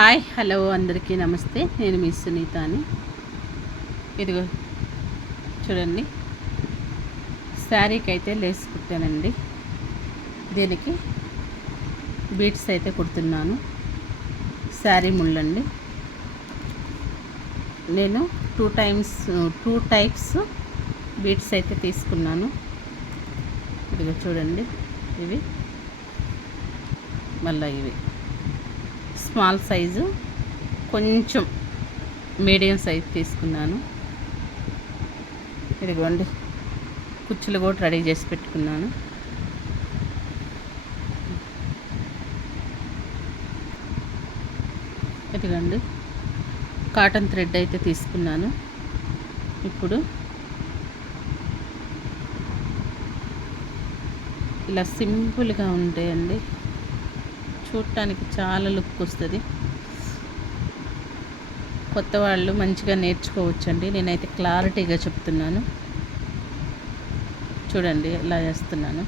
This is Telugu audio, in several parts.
హాయ్ హలో అందరికీ నమస్తే. నేను మీ సునీత అని ఇదిగో చూడండి. శారీకి అయితే లేస్ కుట్టానండి. దీనికి బీట్స్ అయితే కుడుతున్నాను. శారీ ముళ్ళండి. నేను two times two types beads అయితే తీసుకున్నాను. ఇదిగో చూడండి. ఇవి మళ్ళీ ఇవి. Small size. కొంచెం మీడియం సైజ్ తీసుకున్నాను. ఇదిగోండి. కుచ్చులు కూడా రెడీ చేసి పెట్టుకున్నాను. ఇదిగోండి. కాటన్ థ్రెడ్ అయితే తీసుకున్నాను. ఇప్పుడు ఇలా సింపుల్గా ఉంటాయండి చూడటానికి చాలా లుక్ వస్తుంది. కొత్త వాళ్ళు మంచిగా నేర్చుకోవచ్చండి. నేనైతే క్లారిటీగా చెప్తున్నాను. చూడండి ఇలా చేస్తున్నాను.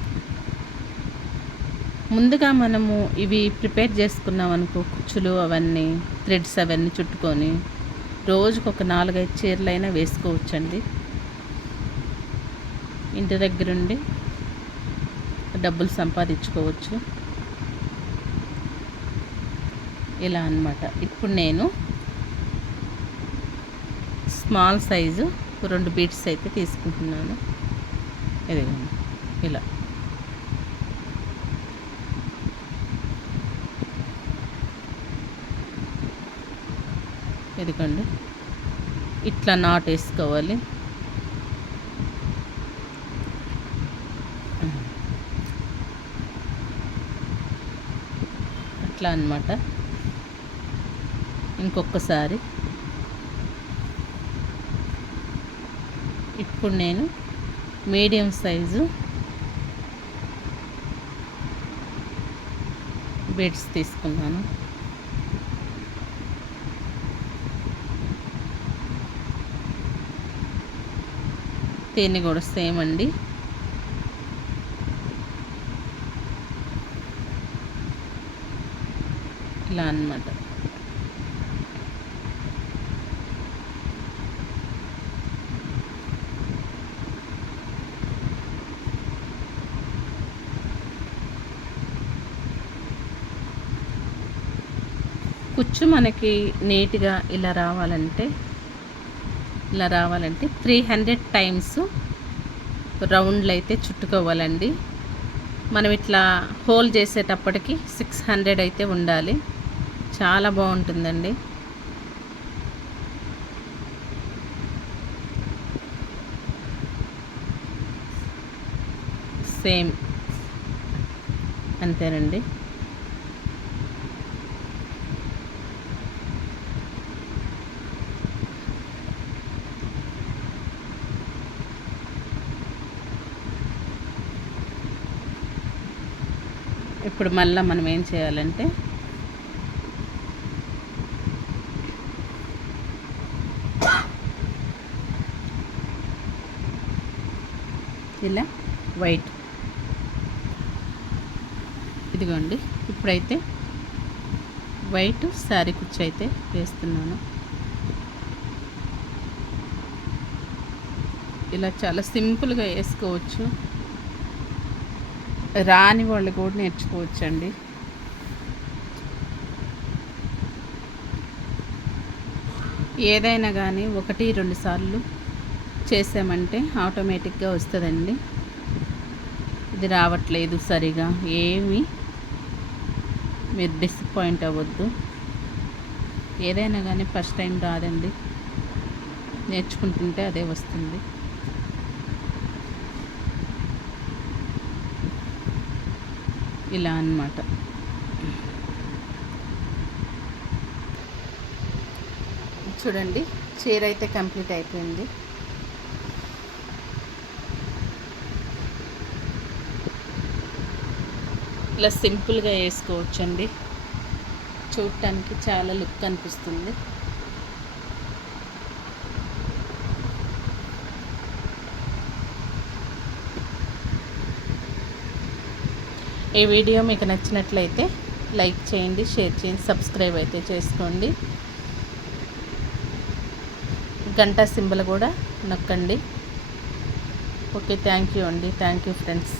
ముందుగా మనము ఇవి ప్రిపేర్ చేసుకున్నాం అనుకో కుచ్చులు అవన్నీ థ్రెడ్స్ అవన్నీ చుట్టుకొని రోజుకు ఒక నాలుగైదు చీరలైనా వేసుకోవచ్చండి. ఇంటి దగ్గరుండి డబ్బులు సంపాదించుకోవచ్చు. ఇలా అనమాట ఇప్పుడు నేను స్మాల్ సైజు రెండు బీట్స్ అయితే తీసుకుంటున్నాను. ఇదిగోండి ఇలా. ఇదిగోండి. ఇట్లా నాట్ వేసుకోవాలి. అట్లా అనమాట ఇంకొకసారి. ఇప్పుడు నేను మీడియం సైజు బెడ్స్ తీసుకున్నాను. దీన్ని కూడా సేమ్ అండి. ఇలా అన్నమాట. కుచ్చు మనకి నీట్గా ఇలా రావాలంటే ఇలా రావాలంటే త్రీ హండ్రెడ్ టైమ్స్ రౌండ్లు అయితే చుట్టుకోవాలండి. మనం ఇట్లా హోల్ చేసేటప్పటికి సిక్స్ హండ్రెడ్ అయితే ఉండాలి. చాలా బాగుంటుందండి. సేమ్ అంతేనండి. ఇప్పుడు మళ్ళీ మనం ఏం చేయాలంటే ఇలా వైట్. ఇదిగోండి ఇప్పుడైతే వైట్ శారీ కుచ్చు అయితే వేస్తున్నాను. ఇలా చాలా సింపుల్గా వేసుకోవచ్చు. రాని వాళ్ళు కూడా నేర్చుకోవచ్చండి. ఏదైనా కానీ ఒకటి రెండు సార్లు చేసామంటే ఆటోమేటిక్గా వస్తుందండి. ఇది రావట్లేదు సరిగా. ఏమి మీరు డిసప్పాయింట్ అవ్వద్దు. ఏదైనా కానీ ఫస్ట్ టైం రాదండి. నేర్చుకుంటుంటే అదే వస్తుంది. ఇలా అన్నమాట. చూడండి చీర అయితే కంప్లీట్ అయిపోయింది. ఇలా సింపుల్గా వేసుకోవచ్చండి. చూడటానికి చాలా లుక్ అనిపిస్తుంది. ఈ వీడియో మీకు నచ్చినట్లయితే లైక్ చేయండి షేర్ చేయండి సబ్స్క్రైబ్ అయితే చేసుకోండి. గంట సింబల్ కూడా నొక్కండి. ఓకే థ్యాంక్ యూ అండి. Thank you friends.